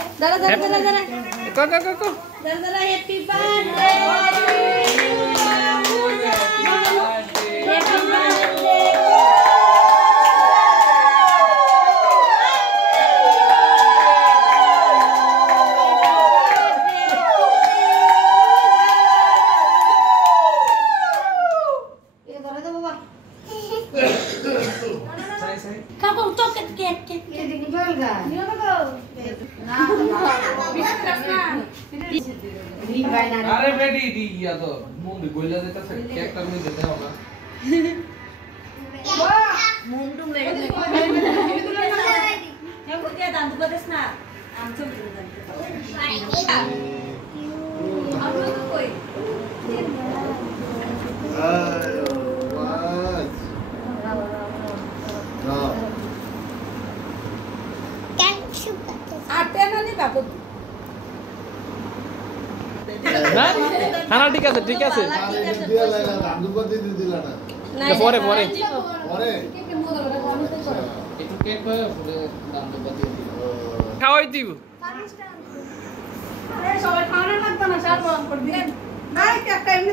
দাঁড়া দাঁড়া দাঁড়া দাঁড়া কো দাঁড়া দাঁড়া হ্যাপি বার্থডে হ্যাপি বার্থডে अरे बेटी दी या तो मुंह में गोला देता से केक तक नहीं देते होगा मुंह तुम ले गए ये को क्या दांत बदस ना आमचं अब लोग कोई आते ना नहीं बाबू खाना ठीक আছে দিয়া লাগা দান্দুপতি দি দিলা না পরে একটু কেক পরে দান্দুপতি খাওয়াই দিব আরে সবাই খাওয়ানো লাগতো না স্যার বন্ধ করে দিন নাই কেকটা এমনি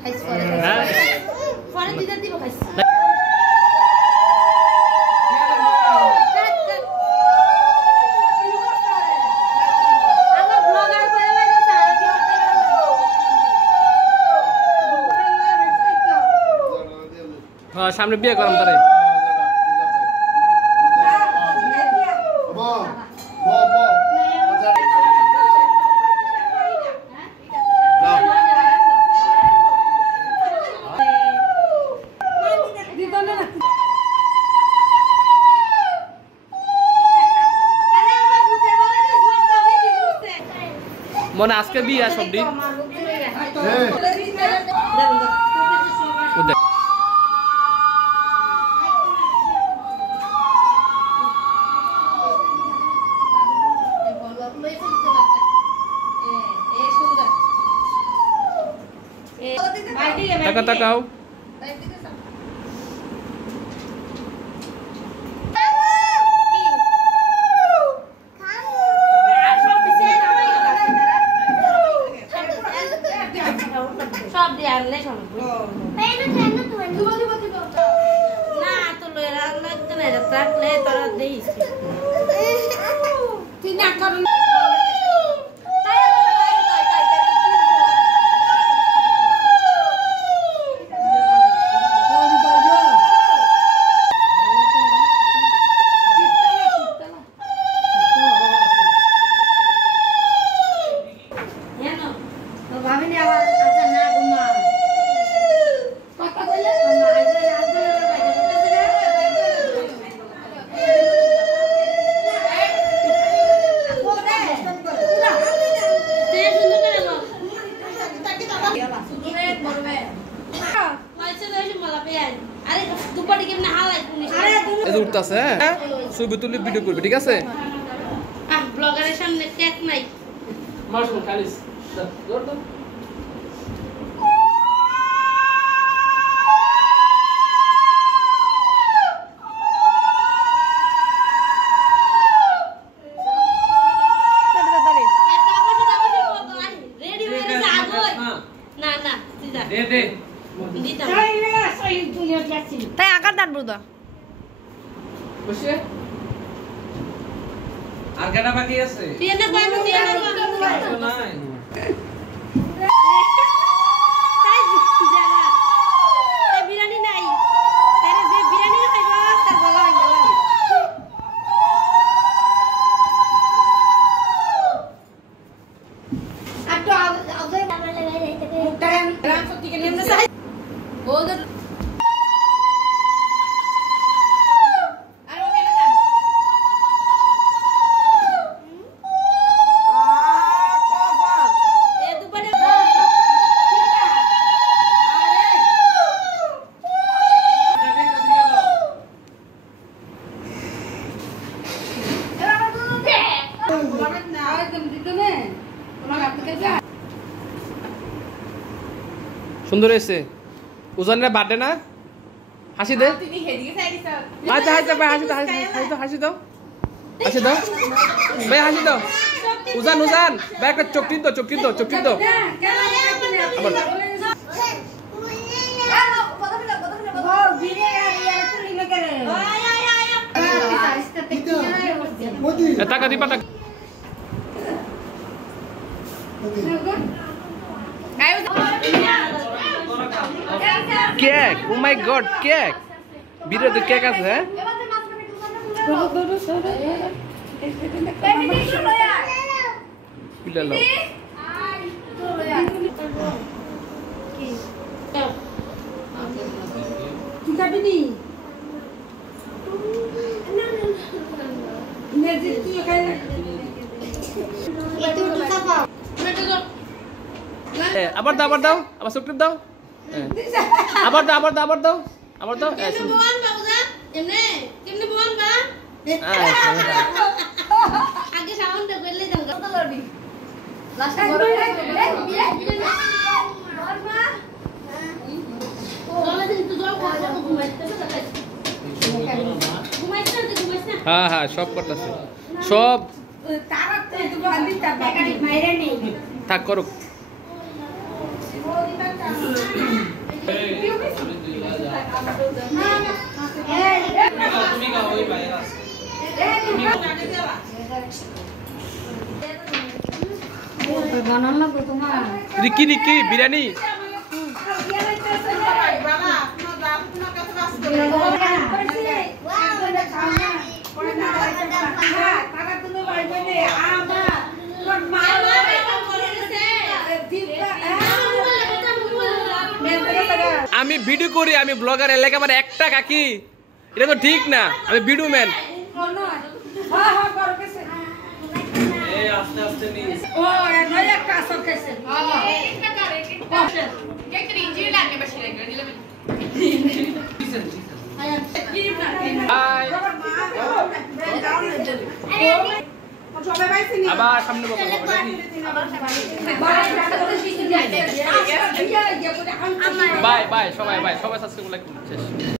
খাইছ পরে দিতে দিব খাইছ হ্যাঁ সামনে বিয়ে করলাম তারে মনে আজকে বিয়ে সব দিন তাকাও সব দিয়ে আনলে শোনো না তো লয়ে রাখলে না রাখলে তোরা দেইস তুই না কর উঠতেছে ছবি তুলি ভিডিও করবে ঠিক আছে ব্লগারের সামনে কেক নাই মাশরুম খালিস দৌড় দৌড় তাই আকার দাঁত বুদা বসে আর কেডা বাকি আছে তুই না কই আমি তুই না নাই তাই জানা তাই বিরিয়ানি নাই তাই যে বিরিয়ানি খাইবা তার গলা হই গেল আটো আগে আমার লাগাই যাইতে টাইম রাম সত্যি কে নিয়ে না ওদের সুন্দর হয়েছে উজানের বার্থডে না হাসি দে আচ্ছা আচ্ছা ভাই হাসি দাও হাসি দাও হাসি দাও হাসি দাও ভাই হাসি দাও উজান উজান ভাই একটা চোখ টিন তো চোখ টিন তো চোখ টিন তো আবার টাকা দিবা টাকা কেক ও মাই গড কেক ভিডিওতে কেক আছে হ্যাঁ পিলালো তুই খাবি নি তুই খাই না আবার দাও আবার দাও আবার চোখ টিপ দাও আবার দাও আবার দাও আবার দাও আবার দাও কেমনে বল বা আগে সাউন্ডটা করলে দাও কত লড়বি লাস্ট বড় হ্যাঁ হ্যাঁ সব করতেছে সব থাক করুক রিকি রিকি বিরিয়ানি আমি ভিডিও করি আমি ব্লগার এলাকা আমার একটা কাকি এটা তো ঠিক না আমি ভিডিও ম্যান আস্তে আস্তে আবার সামনে বাই বাই সবাই বাই সবাই সাবস্ক্রাইব লাইক করুন শেষ